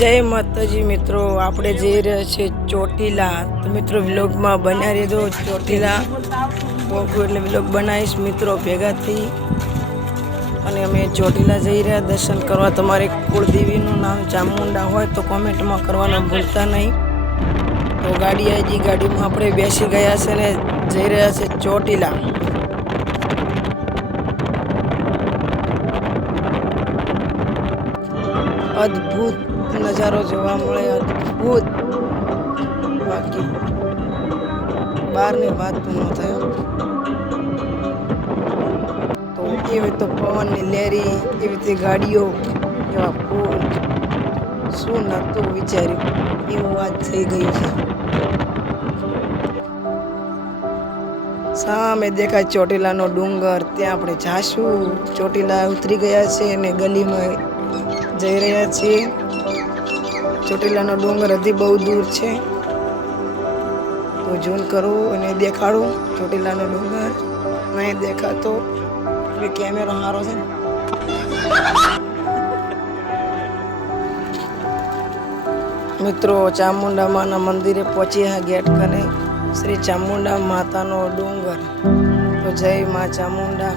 જય માતાજી મિત્રો, આપણે જઈ રહ્યા છીએ ચોટીલા. તો મિત્રો, વ્લોગમાં બન્યા રહેજો ચોટીલા. પોગું એટલે વ્લોગ બનાવીશ, મિત્રો ભેગા થઈ. અને અમે ચોટીલા જઈ રહ્યા, દર્શન કરવા. તમારે કુળદેવીનું નામ ચામુંડા હોય તો કોમેન્ટમાં કરવાનું ભૂલતા નહીં. તો ગાડી આવી ગઈ, ગાડીમાં આપણે બેસી ગયા છે ને, જઈ રહ્યા છે ચોટીલા. અદ્ભુત નજારો જોવા મળે અદ્ભુત. બાકી બહારની વાત ન થયો. તો એવી તો પવનની લહેરી એવી રીતે ગાડીઓ, એવા પુલ શું નહોતું વિચાર્યું, એવું વાત થઈ ગઈ છે. સામે દેખાય ચોટીલાનો ડુંગર, ત્યાં આપણે જાશું. ચોટીલા ઉતરી ગયા છે અને ગલીમાં જઈ રહ્યા છીએ. ચોટીલાનો ડુંગર હજી બહુ દૂર છે. તો ઝૂમ કરું અને દેખાડું ચોટીલાનો ડુંગર. નહીં દેખાતો. એટલે કેમેરો સારો છે ને. મિત્રો ચામુંડા માના મંદિરે પહોંચ્યા ગેટ કરે શ્રી ચામુંડા માતાનો ડુંગર. તો જય મા ચામુંડા.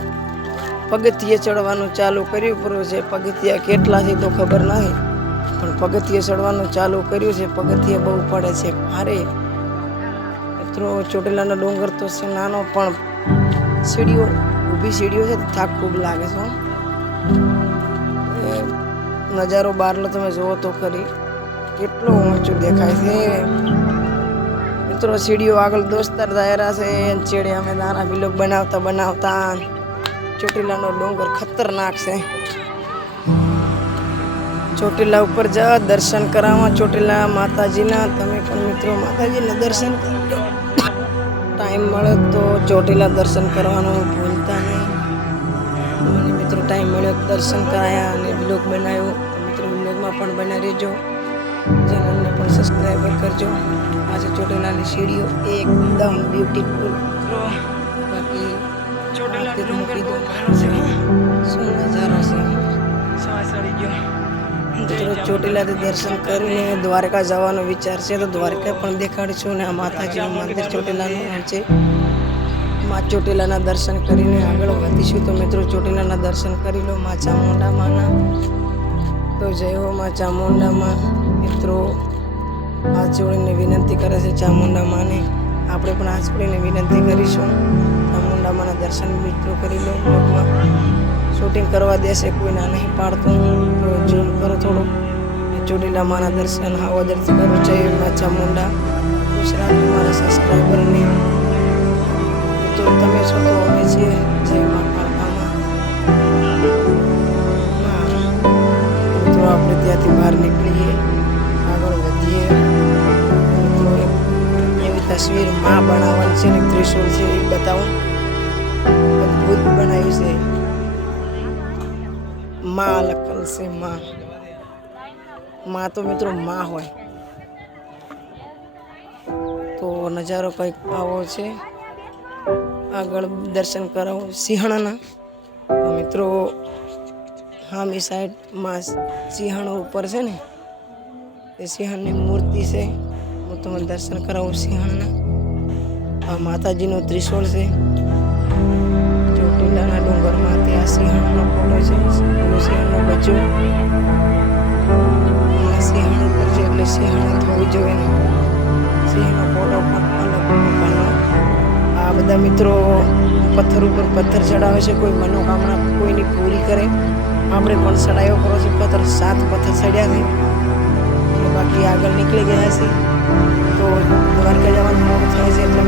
પગથિયે ચડવાનું ચાલુ કર્યું પૂરું છે પગથિયા કેટલા છે તો ખબર નહીં. પણ પગથિયે ચડવાનું ચાલુ કર્યું છે, પગથિયે બહુ પડે છે. ભારે. મિત્રો, ચોટીલાનો ડુંગર તો છે નાનો, પણ સીડીઓ, ઊભી સીડીઓ છે, થાક ખૂબ લાગે છે નજારો બહારનો તમે જુઓ તો ખરી. કેટલો ઊંચું દેખાય છે. મિત્રો, સીડીઓ આગળ દોસ્તાર દાયરા છે ચેડે અમે નાના બિલોક બનાવતા બનાવતા ચોટીલાનો ડુંગર ખતરનાક છે. ચોટીલા ઉપર જાઓ દર્શન કરાવવા ચોટીલા માતાજીના. તમે પણ મિત્રો માતાજીના દર્શન કરજો. ટાઈમ મળે તો ચોટીલા દર્શન કરવાનું ભૂલતા નહીં. મને મિત્રો ટાઈમ મળ્યો દર્શન કરાયા અને બ્લોગ બનાવ્યો. મિત્રો બ્લોગમાં પણ બના રહેજો. ચેનલને પણ સબસ્ક્રાઈબર કરજો. આજે ચોટીલાની સીડીઓ એકદમ બ્યુટીફુલ બાકી ચોટીલા ચોટીલાથી દર્શન કરીને દ્વારકા જવાનો વિચાર છે તો દ્વારકા પણ દેખાડીશું અને આ માતાજીનું મંદિર ચોટીલાનું છે. મા ચોટીલાના દર્શન કરીને આગળ વધીશું. તો મિત્રો ચોટીલાના દર્શન કરી લો મા ચામુંડામાના. તો જય હો મા ચામુંડામાં. મિત્રો હાથ જોડીને વિનંતી કરે છે ચામુંડામાને. આપણે પણ હાથ જોડીને વિનંતી કરીશું. ચામુંડામાના દર્શન મિત્રો કરી લો શૂટિંગ કરવા દેશે કોઈ ના નહીં પાડતું. ઝૂમ કરો થોડું. ચોટીલા માના દર્શન હાવદરથી કરો જય ચામુંડા ગુજરાત મારા સબસ્ક્રાઈબરને તો તમે છો તો અમે છીએ જય મા મિત્રો, આપણે ત્યાંથી બહાર નીકળીએ, આગળ વધીએ. મિત્રો, એવી તસવીરમાં બનાવવાની છે ને છે, એ બતાવું. અદ્ભુત બનાવ્યું છે. માં લખેલ છે, માં. માં તો મિત્રો માં હોય. તો નજારો કંઈક આવો છે. આગળ દર્શન કરાવું સિંહણના. મિત્રો, હામી સાઈડમાં સિંહણ ઉપર છે ને, એ સિંહણની મૂર્તિ છે. હું તમને દર્શન કરાવું સિંહણના. આ માતાજીનું ત્રિશૂળ છે. ચોટીલાના ડુંગરમાં ત્યાં સિંહણનો ફોટો છે. સિંહણનો અને સિંહણ ઉપર છે એટલે સિંહણ થવું જોઈએ સિંહનો ફોટો પણ અલગ પ્રકારનો. આ બધા મિત્રો પથ્થર ઉપર પથ્થર ચડાવે છે, કોઈ મનોકામના કોઈની પૂરી કરે. આપણે પણ ચડાયો કરો છે, પથ્થર સાત પથ્થર ચડ્યા છે. બાકી આગળ નીકળી ગયા છે તો દ્વારકા જવાનું મોડું થાય છે એટલે